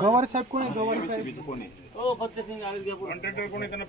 गवार साहेब कोण आहे? गवार साहेब कोण आहे? कॉन्ट्रॅक्टर कोण आहे? त्यांना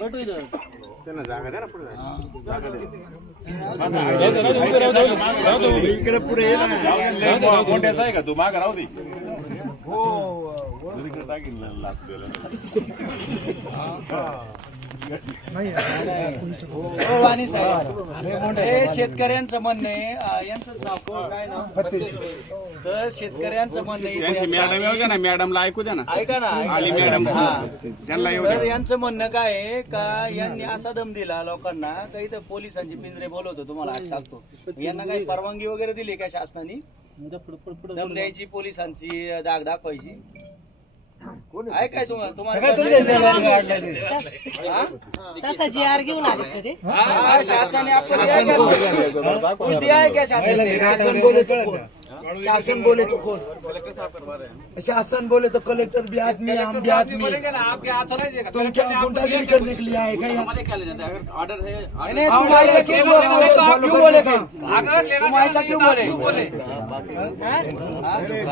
पुढे त्यांना जागा द्या ना पुढे इकडे पुढे मोठ्याचा आहे का तू माग राहू दे हो इकडे टाकीन लास्ट शेतकऱ्यांचं म्हणणं आहे यांचं नाव काय नाव तर शेतकऱ्यांचं म्हणणं आहे मॅडम येऊ द्या ना मॅडमला ऐकू द्या ना ऐका ना आली मॅडम त्यांना येऊ तर द्या यांचं म्हणणं काय आहे का यांनी असा दम दिला लोकांना का इथं पोलिसांची पिंजरे बोलवतो तुम्हाला आज टाकतो यांना काही परवानगी वगैरे दिली का शासनाने दम द्यायची पोलिसांची दाग दाखवायची आहे काय तसा जी आर घेऊन आले ते शासनाने आपल्याला उलटी आहे का शासनाने शासन बोले तो कौन? शासन बोले तो कलेक्टर भी आदमी, हम भी आदमी। आपके हाथ नहीं तुम क्या गुंडागिरी करने के लिए आए क्या? ऑर्डर है तुम ऐसा क्यों बोले? अगर तुम ऐसा क्यों बोले?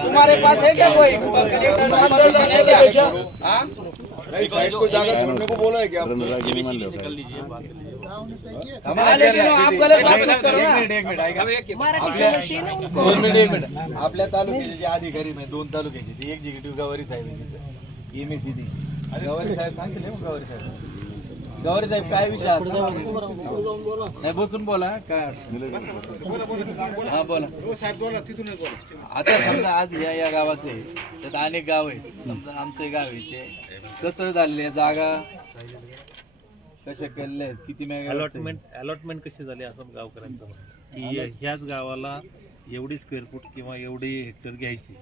तुम्हारे पास है क्या कोई साइड को जाकर छोड़ने को बोला है क्या आप गलत बात मत करो ना। मराठी आपल्या तालुक्याचे जे अधिकारी म्हणजे 2 तालुक्याचे ते एक्झिक्युटिव्ह गवारी साहेब एमएसीडी गवारी साहेब सांगतील गवारी साहेब काय विषय नाही बसून बोला काय हा बोला आता समजा आज या गावाचे त्यात अनेक गाव आहेत समजा आमचं गाव आहे ते कसं झाले जागा कशा केलेल्या आहेत किती अलॉटमेंट कशी झाली असं गावकऱ्यांचं की ह्याच गावाला एवढी स्क्वेअर फूट किंवा एवढी हेक्टर घ्यायची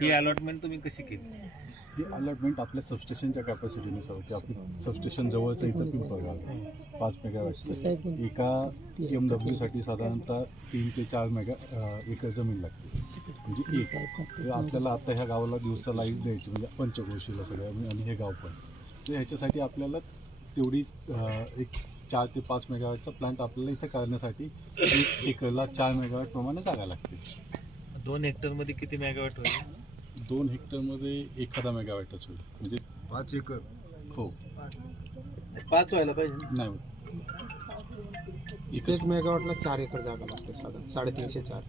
ही अलॉटमेंट तुम्ही कशी केली? ही अलॉटमेंट आपल्या सबस्टेशनच्या कॅपॅसिटीनुसार होती. आपली सबस्टेशन जवळचं इथं पिंपळगाव 5 मेगावॅटचं एका MWसाठी साधारणतः 3 ते 4 एकर जमीन लागते म्हणजे एक आपल्याला आता ह्या गावाला दिवसा लाईट द्यायची म्हणजे पंचक्रोशीला सगळ्या आणि हे गाव पण तर ह्याच्यासाठी आपल्याला तेवढी एक 4 ते 5 मेगावॅटचा प्लांट आपल्याला इथं करण्यासाठी 1 एकरला 4 मेगावॅट प्रमाणे जागा लागते. 2 हेक्टरमध्ये किती मेगावॅट होईल? 2 हेक्टरमध्ये 1 मेगावॅटच होईल म्हणजे 5 एकर हो 5 व्हायला पाहिजे नाही 1 मेगावॉटला 4 एकर जागा लागते साधारण 350-4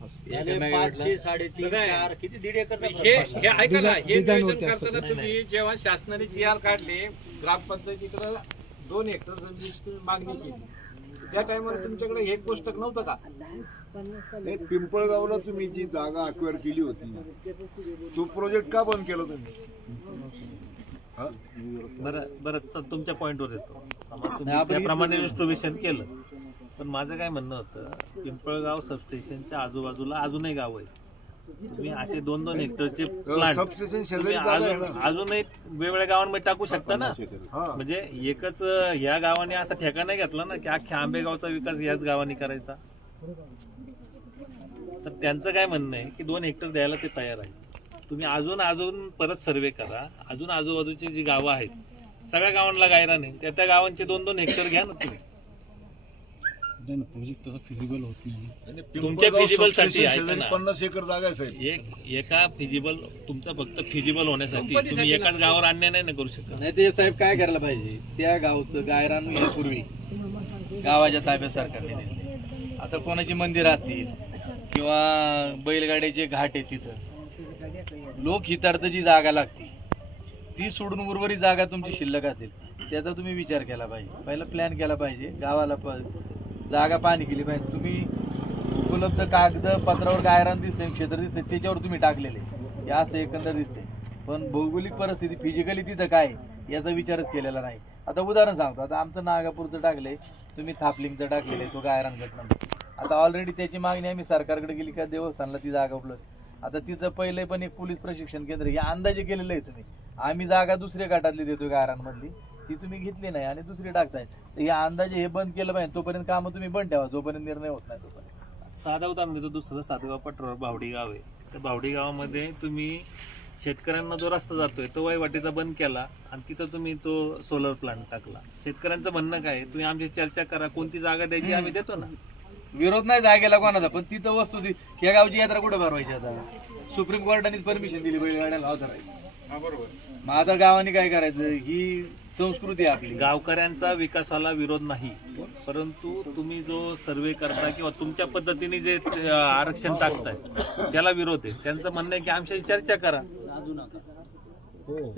500-3.5 किती 1.5 एकर हे ऐका ना हे नियोजन करताना तुम्ही जेव्हा शासनाने GR काढले ग्रामपंचायतीकडे 2 हेक्टर जमिनीची मागणी केली त्या टाइमला तुमच्याकडे हे गोष्ट नव्हतं का? पिंपळगावला तुम्ही जी जागा अक्वायर केली होती तो प्रोजेक्ट का बंद केला तुम्ही? बरं तुमच्या पॉईंटवर येतो त्याप्रमाणे रिस्टोरेशन केलं पण माझं काय म्हणणं होतं पिंपळगाव सबस्टेशनच्या आजूबाजूला अजूनही गाव आहे तुम्ही असे 2-2 हेक्टरचे प्लांट सबस्टेशन अजूनही वेगवेगळ्या गावांमध्ये टाकू शकता ना म्हणजे एकच ह्या गावाने असा ठेका नाही घेतला ना की अख्ख्या आंबेगावचा विकास याच गावाने करायचा तर त्यांचं काय म्हणणं आहे की 2 हेक्टर द्यायला ते तयार आहे तुम्ही अजून परत सर्वे करा अजून आजूबाजूची जी गावं आहेत सगळ्या गावांना गायरान आहे त्या गावांचे 2-2 हेक्टर घ्या ना तुम्ही प्रोजेक्ट तसं फिजिबल होत नाही तुमच्या फिजिबल साठी 50 एकर जागा आहे एका फिजिबल तुमचं फक्त फिजिबल होण्यासाठी तुम्ही एकाच गावावर अन्याय नाही करू शकत नाही ते साहेब काय करायला पाहिजे त्या गावचं गायरान यापूर्वी गावाच्या ताब्यात सरकारने दिले आता कोणाची मंदिर असतील किंवा बैलगाड्याचे घाट आहे तिथं लोकहितार्थ जी जागा लागते ती सोडून उर्वरित जागा तुमची शिल्लक असेल त्याचा तुम्ही विचार केला पाहिजे पहिला प्लॅन केला पाहिजे गावाला जागा पाणी केली पाहिजे तुम्ही उपलब्ध कागद पत्रावर गायरान दिसते क्षेत्र दिसते त्याच्यावर तुम्ही टाकलेले हे असं एकंदर दिसते पण भौगोलिक परिस्थिती फिजिकली तिथं काय याचा विचारच केलेला नाही आता उदाहरण सांगतो आता आमचं नागापूरचं टाकले तुम्ही थापलिंगचं टाकलेलं आहे तो गायरान गट नंबर आता ऑलरेडी त्याची मागणी आम्ही सरकारकडे गेली का देवस्थानला ती जागा उपलब्ध आता तिथं पहिले पण एक पोलीस प्रशिक्षण केंद्र हे अंदाजे केलेलं आहे तुम्ही आम्ही जागा दुसऱ्या गटातली देतोय गायरांमधली ती तुम्ही घेतली नाही आणि दुसरी टाकताय तर या अंदाजे हे बंद केलं पाहिजे तोपर्यंत कामं तुम्ही बंद ठेवा जोपर्यंत निर्णय होत नाही तोपर्यंत साधा उदाहरण देतो. दुसरं सातगाव पठारावर भावडी गाव आहे. त्या भावडी गावामध्ये तुम्ही शेतकऱ्यांना जो रस्ता जातोय तो वाटेचा बंद केला आणि तिथं तुम्ही तो सोलर प्लांट टाकला. शेतकऱ्यांचं म्हणणं काय, तुम्ही आमची चर्चा करा, कोणती जागा द्यायची आम्ही देतो ना. विरोध नाही जागेला कोणाचा, पण तिथं वस्तू या गावची यात्रा कुठे भरवायची आता? सुप्रीम कोर्टाने परमिशन दिली बैलगाड्या लाव धरायची. मग आता गावाने काय करायचं? ही संस्कृती आहे आपली. गावकऱ्यांचा विकासाला विरोध नाही, परंतु तुम्ही जो सर्वे करता किंवा तुमच्या पद्धतीने जे आरक्षण टाकताय त्याला विरोध आहे. त्यांचं म्हणणं आहे की आमच्याशी चर्चा करा.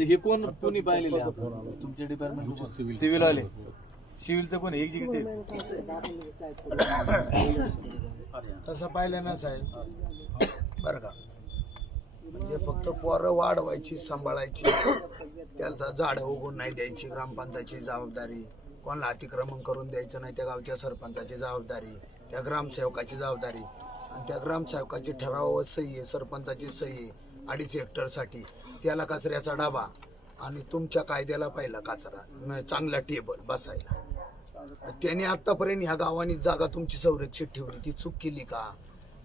हे कोणी पाहिलेले तुमच्या डिपार्टमेंट? सिव्हिल वाले. सिव्हिलचं कोण? एक जिकडे तसं पाहिलं ना साहेब, बरं का, म्हणजे फक्त पोरं वाढवायची, सांभाळायची, त्यांचा झाडं उगवून नाही द्यायची ग्रामपंचायतीची जबाबदारी, कोणाला अतिक्रमण करून द्यायचं नाही त्या गावच्या सरपंचाची जबाबदारी, त्या ग्रामसेवकाची जबाबदारी. आणि त्या ग्रामसेवकाची ठरावावर सही आहे, सरपंचाची सही आहे 2.5 हेक्टरसाठी, त्याला कचऱ्याचा डबा आणि तुमच्या कायद्याला पहिला कचरा, चांगला टेबल बसायला. त्याने आतापर्यंत ह्या गावानी जागा तुमची संरक्षित ठेवली, ती चूक केली का?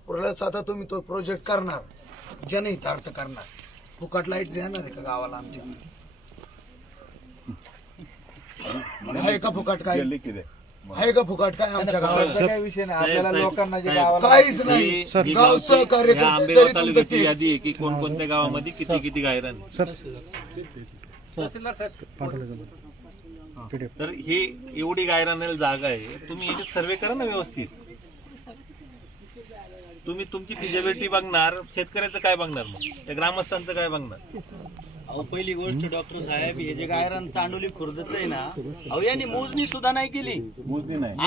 प्लस आता तुम्ही तो प्रोजेक्ट करणार, जनहितार्थ करणार, फुकट लाईट देणार आहे का गावाला आमच्या? आहे का फुकट? काय आहे का फुकट? काय आमच्या गावाला काय विषय नाही. आपल्याला लोकांना जे गावाला काहीच नाही. गाव सहकार्य करते आंबेगाव तरी तुमचं तालुक्याची तेच. यादी आहे की कोणकोणत्या गावामध्ये किती गायरान. तहसीलदार साहेब तर हे एवढी गायरानेला जागा आहे, तुम्ही याच्यात सर्वे करा ना व्यवस्थित. तुम्ही तुमची फिजिबिलिटी बघणार, शेतकऱ्याचं काय बघणार, मग त्या ग्रामस्थांचं काय बघणार? अहो पहिली गोष्ट डॉक्टर साहेब, हे जे गायरान चांडोली खुर्दच आहे ना, अहो यांनी मोजणी सुद्धा नाही केली,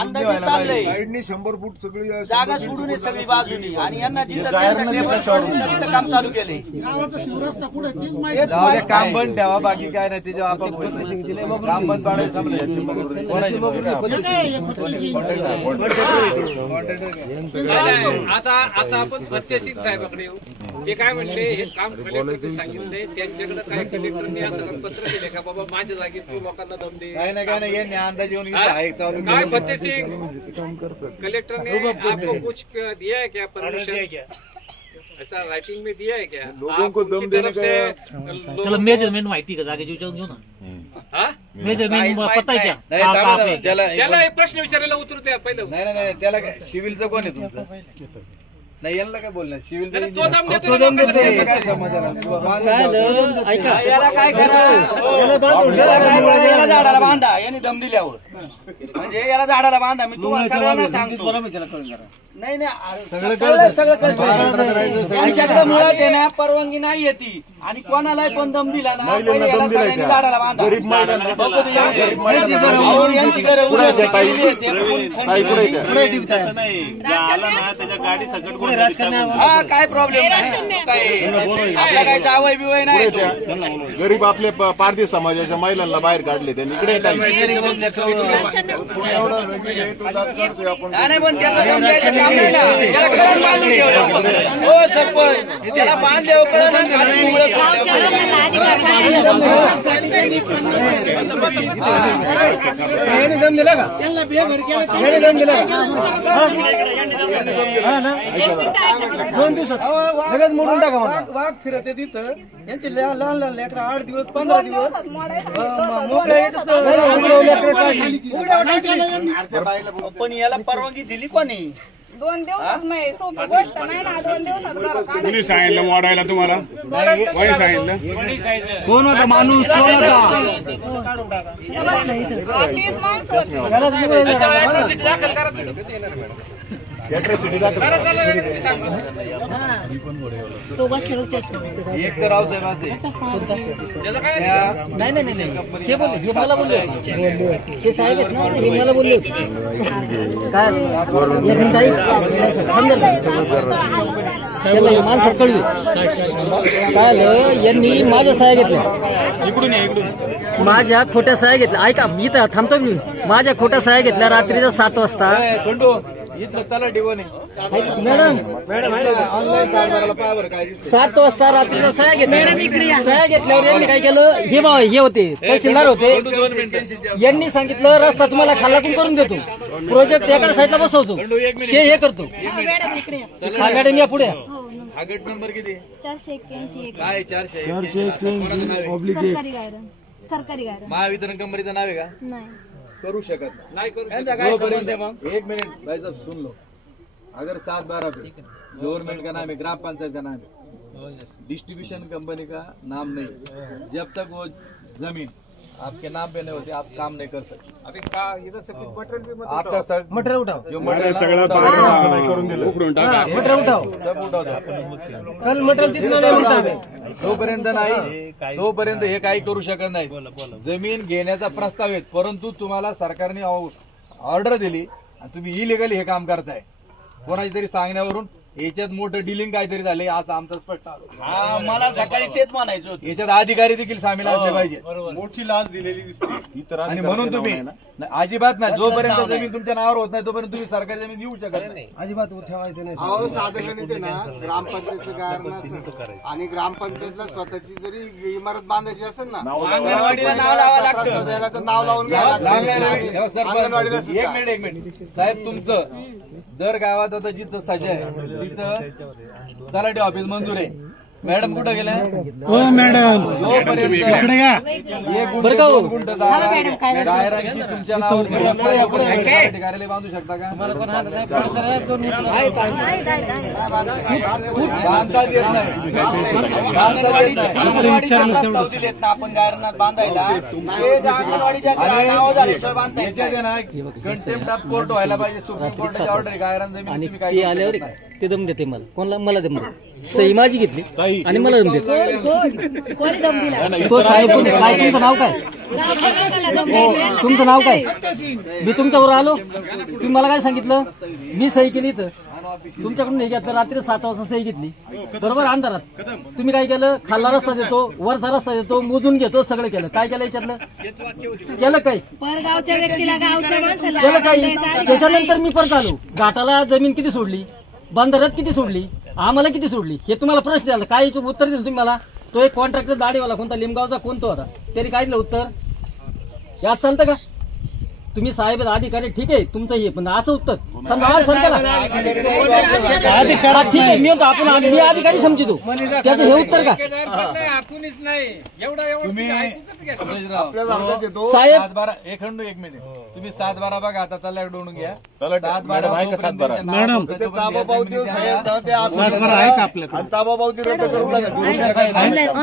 अंदाजे चाललंय. साईडनी 100 फूट सगळी जागा सोडून आहे सगळी बाजूनी आणि यांना जिथं काम चालू केले. काम बंद ठेवा, बाकी काय नाही. त्याच्या आपण काम बंद पाडायचं. आता आपण फत्तेसिंग साहेबाकडे येऊ. ते काय म्हणले, हे काम कलेक्टरने सांगितले, त्यांच्याकडे काय कलेक्टरने असं पत्र दिले का बाबा माझ्या जागेत तू लोकांना दम दे? काय नाही यांनी अंदाज येऊन काय फत्तेसिंग, कलेक्टर ने आपको कुछ दिया है क्या परमिशन? ऐसा राइटिंग में दिया है क्या? लोगों को दम देने का मेजरमेंट माहिती का जागेची विचारून घेऊ ना. मेजरमेंट पत्ता आहे त्याला त्याला हे प्रश्न विचारायला उतरू द्या पहिलं. नाही त्याला काय सिव्हिलचं कोण आहे तुमचं? नाही यांना काय बोलणार? सिव्हिल तो दम देतो. काय समाधान? याला काय करा, याला झाडाला बांधा. यांनी दम दिल्यावर म्हणजे याला झाडाला बांधा. मी तुम्हाला सगळ्यांना सांगतो. नाही सगळं त्यांच्याकडे मुळात आहे ना परवानगी नाही येते आणि कोणालाही पण दम दिला ना, पहिले याला सगळ्यांनी झाडाला बांधा. यांची गरज हा काय प्रॉब्लेम आपला काय चावय बिवय नाही. गरीब आपले पारधी समाजाच्या महिलांना बाहेर काढले त्यांनी. इकडे नाही पण त्याचा दम द्यायचं काम नाही ना. त्याला कळण बांधून ठेवलं. हो सरपंच, त्याला बांध देऊ कळण. दम दिला का? दम दिला का? 2 दिवसात लगेच मोडून टाका. वाघ फिरते तिथं, यांचे लहान लेकरं 8 दिवस 15 दिवस पण याला परवानगी दिली कोणी? 2 दिवसात नाही, सोपी गोष्ट नाही ना. 2 दिवसात घर काढायचं. कोणी सांगितलं मोडायला तुम्हाला? कोणी सांगितलं? कोण होता माणूस? कोण होता? 30 माणसं होती. दाखल करा. तो बसलेला चष्मा. एक तर रावसाहेब असे नाही हे बोलले, हे मला बोलले होते. हे साहेब आहेत ना, हे मला बोलले होते. काय माणसं कळली काय झालं, यांनी माझ्या सह्या घेतल्या. माझ्या खोट्या सह्या घेतल्या. ऐका, मी तर थांबतो. मी माझ्या खोट्या सह्या घेतल्या रात्रीच्या 7 वाजता. इथलं तलाठी कोण आहे? मॅडम ऑनलाईन कारभाराला पाहा बरं काय दिसतंय. 7 वाजता रात्रीचा सह्या घेतल्या. सह्या घेतल्यावर यांनी काय केलं, हे होते तहसीलदार होते, यांनी सांगितलं रस्ता तुम्हाला खालाकून करून देतो, प्रोजेक्ट एका साईडला बसवतो, हे करतो. हा मॅडम या पुढे. हा गट नंबर किती? 481 काय 481? सरकारी गायरन महावितरण कंपनीचं नाव आहे का? नाही करू शकत नाही करू यांचा काय संबंध आहे मग? एक मिनट भाई साहब सुन लो. अगर 7-12 पे गवर्नमेंट का नाम है, ग्राम पंचायत का नाम है, डिस्ट्रीब्यूशन कंपनी का नाम नहीं, जब तक वो जमीन आपके नाम पे नहीं होती आप काम नहीं कर सकते. अभी का इधर से कुछ मटेरियल भी मत आपका सर मटेरियल उठाओ, जो मटेरियल मटेरियल उठाओ. सब उठाव द्या. कल मटेरियल तिथलं नाही म्हणता. जोपर्यंत नाही तोपर्यंत हे काही करू शकत नाही. जमीन घेण्याचा प्रस्ताव आहे, परंतु तुम्हाला सरकारने ऑर्डर दिली आणि तुम्ही इलिगली हे काम करताय कोणाची तरी सांगण्यावरून. याच्यात मोठं डिलिंग काहीतरी झाले असं आमचं स्पष्ट आलं. हा मला सकाळी तेच म्हणायचं होतं. याच्यात अधिकारी देखील सामील असले पाहिजे मोठी लाच दिलेली दिसते. आणि म्हणून तुम्ही नाही, अजिबात नाही, जोपर्यंत जमीन तुमच्या नावावर होत नाही तोपर्यंत तुम्ही सरकारी जमीन घेऊ शकत नाही. अहो साधारण ते ना ग्रामपंचायतचं गायरन असेल आणि ग्रामपंचायतला स्वतःची जरी इमारत बांधायची असेल ना, अंगणवाडीला नाव लावावं लागतं. प्रस्ताव द्यायला तर नाव लावून घ्यायला लागतं. अंगणवाडीला एक मिनिट साहेब, तुमचं दर गावात आता जिथं सजा आहे तिथं तलाठी ऑफिस मंजूर आहे. मॅडम कुठं गेल्या? हो मॅडम, जोपर्यंत एक गुंठ, दोन गुंठ जागा डायरेक्टची तुमच्या नावावर कार्यालय बांधू शकता का? बांधता येत नाही. बांधता येत नाही. अंगणवाडीचा प्रस्ताव दिलेत ना आपण गायरनात बांधायला, ते जे अंगणवाडीच्या नावावर झाल्याशिवाय बांधता येत याच्यात आहे ना कंटेम्प्ट ऑफ कोर्ट व्हायला पाहिजे. सुप्रीम कोर्टाची ऑर्डर आहे गायरान जमीन आणि तुम्ही काय ते करू आल्यावर शकत नाही. ते दम देते मला, कोणाला? मला दम देते. सही माझी घेतली आणि मला दम देते. कोणी दम दिला? तो साहेब कोण? काय तुमचं नाव काय? तुमचं नाव काय? मी तुमच्यावर आलो, तुम्ही मला काय सांगितलं? मी सही केली तर तुमच्याकडून हे घेतलं. रात्री 7 वाजता सही घेतली, बरोबर अंधारात. तुम्ही काय केलं? खाल्ला रस्ता देतो, वरचा रस्ता देतो, मोजून घेतो, सगळं केलं. काय केलं याच्यातलं? केलं काही? परगावच्या व्यक्तीला गावच्या माणसाला केलं काही? त्याच्यानंतर मी परत आलो. घाटाला जमीन किती सोडली, बंधाऱ्यात किती सोडली, आम्हाला किती सोडली, हे तुम्हाला प्रश्न आला. काय याचं उत्तर दिलं तुम्ही मला? तो एक कॉन्ट्रॅक्टर दाढीवाला कोणता, लिमगावचा कोणता होता, त्याने काय दिलं उत्तर? यात चालतं का? तुम्ही साहेब अधिकारी ठीक आहे तुमचं हे, पण असं उत्तर समजा ठीक आहे. मी होतो आपण मी अधिकारी समजितो, त्याचं हे उत्तर का? कुणीच नाही एवढा तुम्ही साहेब 7-12 एक मिनिट तुम्ही 7-12 बघा आता तलाक डोळून घ्या. 7-12 मॅडम ताबापावती आहे का आपल्याकडे? ताबापावती रद्द करू नका.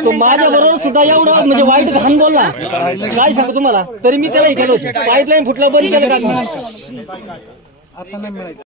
तो माझ्या बरोबर सुद्धा एवढं म्हणजे वाईट घाण बोलला, काय सांगू तुम्हाला. तरी मी त्याला हे केलं होतं, पाईपलाईन फुटलं बंद केलं का? आता नाही मिळायचं.